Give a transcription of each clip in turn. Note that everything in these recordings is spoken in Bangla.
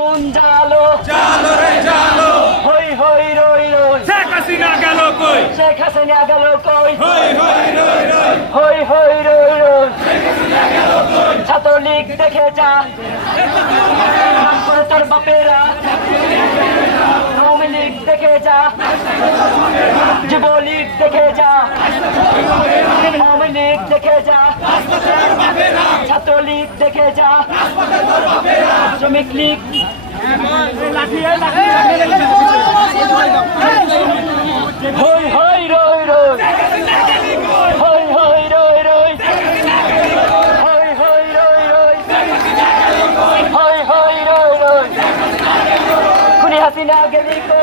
কোন জালো। জালো রে জালো। হই হই রই রই। শেখ হাসিনা গেল কই? শেখ হাসিনা গেল কই? হই হই রই রই। হই হই রই রই। ছাত্রলীগ দেখে যা নাম করে তোর বাপেরা। আওয়ামী লীগ দেখে যা যুবলীগ দেখে যা। আওয়ামী দেখে যা। ছাত্রলীগ দেখে যা। শ্রমিক লীগ হই হই, রই রই। হই হই, রই রই। হই হই, রই রই। হই হই, রই রই। খুনি হাসিনা গেলি কই?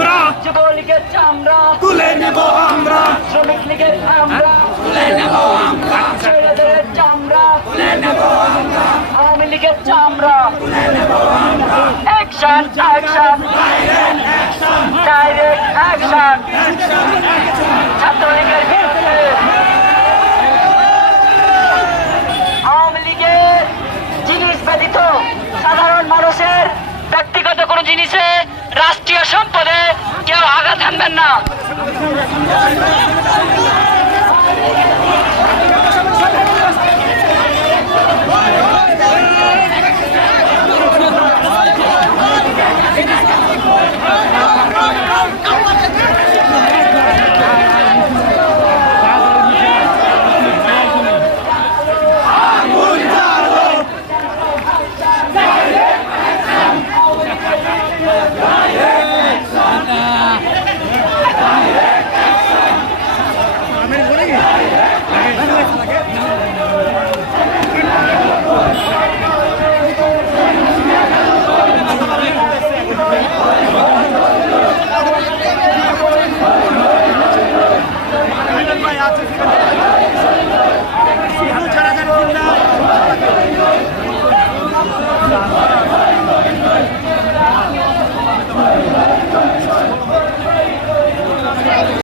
যুবলীগের চামড়া। আওয়ামী লীগের চামড়া। তুলে নিব আমরা। যুবলীগের চামড়া। তুলে নিব আমরা। শ্রমিক লীগের চামড়া। ছেলেদের চামড়া আওয়ামী লীগের অ্যাকশন অ্যাকশন ডাইরেক্ট অ্যাকশন ছাত্রলীগের বিরুদ্ধে। আওয়ামী লীগের জিনিস ব্যতীত সাধারণ মানুষের ব্যক্তিগত কোনো জিনিসে রাষ্ট্রীয় সম্পদে কেউ আঘাত হানবেন না।